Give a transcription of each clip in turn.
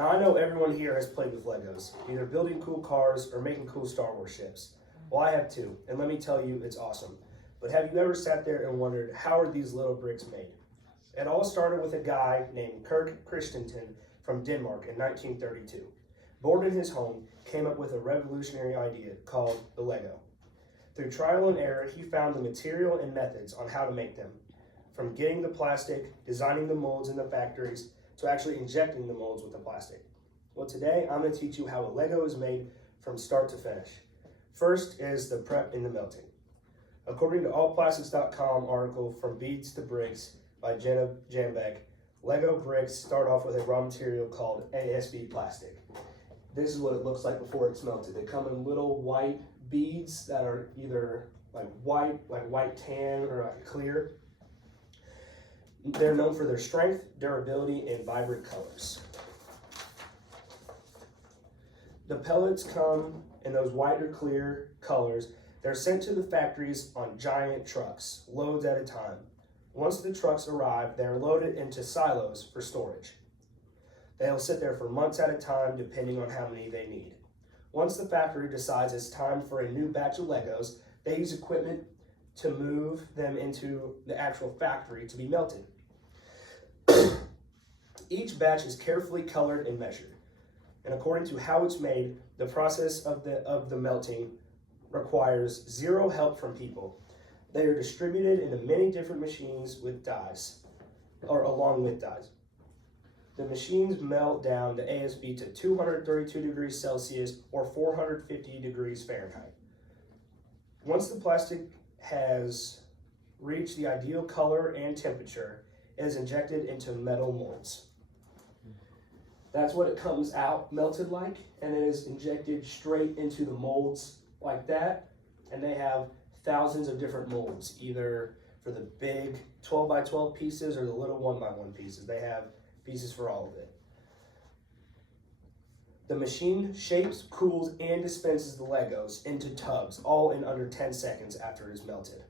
Now, I know everyone here has played with Legos, either building cool cars or making cool Star Wars ships. Well, I have too, and let me tell you, it's awesome. But have you ever sat there and wondered, how are these little bricks made? It all started with a guy named Kirk Christensen from Denmark in 1932. Bored in his home, came up with a revolutionary idea called the Lego. Through trial and error, he found the material and methods on how to make them. From getting the plastic, designing the molds in the factories, to actually injecting the molds with the plastic. Well, today I'm going to teach you how a Lego is made from start to finish. First is the prep and the melting. According to allplastics.com article From Beads to Bricks by Jenna Jambeck, Lego bricks start off with a raw material called ASB plastic. This is what it looks like before it's melted. They come in little white beads that are either like white tan, or like clear. They're known for their strength, durability, and vibrant colors. The pellets come in those white or clear colors. They're sent to the factories on giant trucks, loads at a time. Once the trucks arrive, they're loaded into silos for storage. They'll sit there for months at a time, depending on how many they need. Once the factory decides it's time for a new batch of Legos, they use equipment to move them into the actual factory to be melted. Each batch is carefully colored and measured. And according to how it's made, the process of the melting requires zero help from people. They are distributed into many different machines with dies, or along with dies. The machines melt down the ASB to 232 degrees Celsius or 450 degrees Fahrenheit. Once the plastic has reached the ideal color and temperature, it is injected into metal molds. That's what it comes out melted like, and it is injected straight into the molds like that. And they have thousands of different molds, either for the big 12 by 12 pieces or the little 1 by 1 pieces. They have pieces for all of it. The machine shapes, cools, and dispenses the Legos into tubs, all in under 10 seconds after it is melted.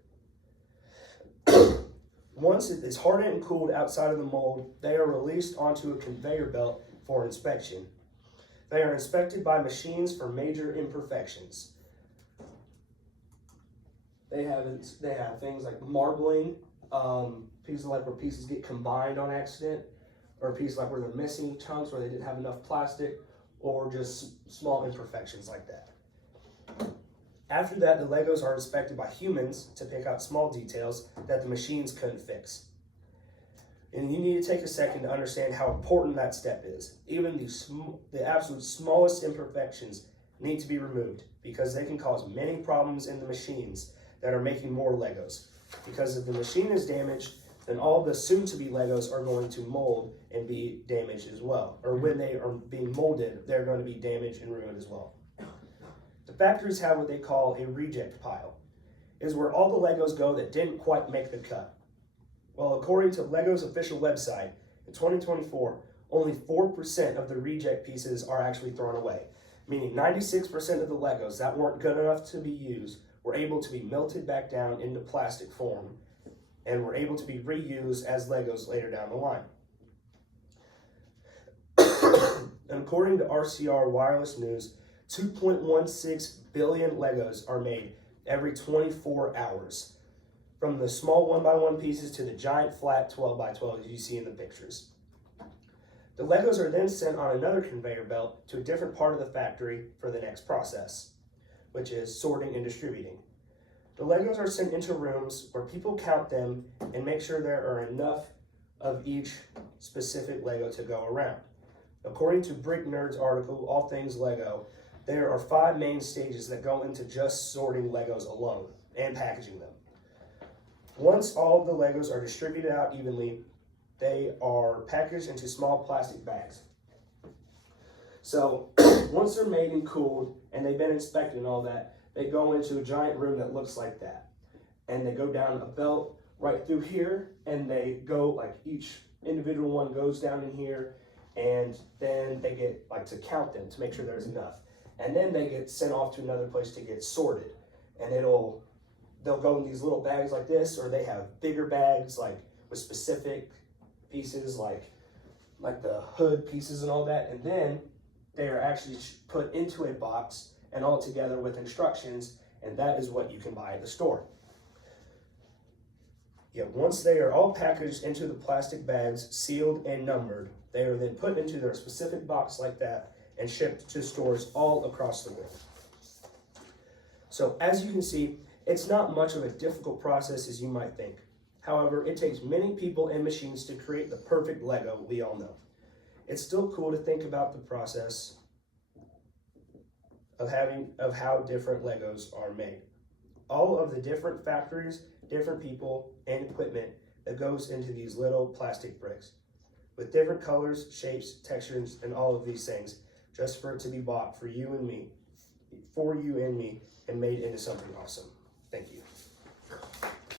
Once it is hardened and cooled outside of the mold, they are released onto a conveyor belt for inspection. They are inspected by machines for major imperfections. They have things like marbling, pieces like where pieces get combined on accident, or pieces like where they're missing chunks where they didn't have enough plastic, or just small imperfections like that. After that, the Legos are inspected by humans to pick out small details that the machines couldn't fix. And you need to take a second to understand how important that step is. Even the absolute smallest imperfections need to be removed because they can cause many problems in the machines that are making more Legos. Because if the machine is damaged, then all the soon-to-be Legos are going to mold and be damaged as well. Or when they are being molded, they're going to be damaged and ruined as well. The factories have what they call a reject pile. It is where all the Legos go that didn't quite make the cut. Well, according to Lego's official website, in 2024, only 4% of the reject pieces are actually thrown away, meaning 96% of the Legos that weren't good enough to be used were able to be melted back down into plastic form and were able to be reused as Legos later down the line. And according to RCR Wireless News, 2.16 billion Legos are made every 24 hours, from the small 1 by 1 pieces to the giant flat 12 by 12 as you see in the pictures. The Legos are then sent on another conveyor belt to a different part of the factory for the next process, which is sorting and distributing. The Legos are sent into rooms where people count them and make sure there are enough of each specific Lego to go around. According to Brick Nerd's article, All Things Lego, there are 5 main stages that go into just sorting Legos alone and packaging them. Once all of the Legos are distributed out evenly, they are packaged into small plastic bags. So once they're made and cooled and they've been inspected and all that, they go into a giant room that looks like that. And they go down a belt right through here, and they go like each individual one goes down in here, and then they get like to count them to make sure there's enough. And then they get sent off to another place to get sorted. And they'll go in these little bags like this, or they have bigger bags like with specific pieces like like the hood pieces and all that, and then they are actually put into a box and all together with instructions, and that is what you can buy at the store. Yeah, once they are all packaged into the plastic bags, sealed and numbered, they are then put into their specific box like that and shipped to stores all across the world. So as you can see, it's not much of a difficult process as you might think. However, it takes many people and machines to create the perfect Lego we all know. It's still cool to think about the process of how different Legos are made. All of the different factories, different people, and equipment that goes into these little plastic bricks with different colors, shapes, textures, and all of these things, just for it to be bought for you and me, and made into something awesome. Thank you.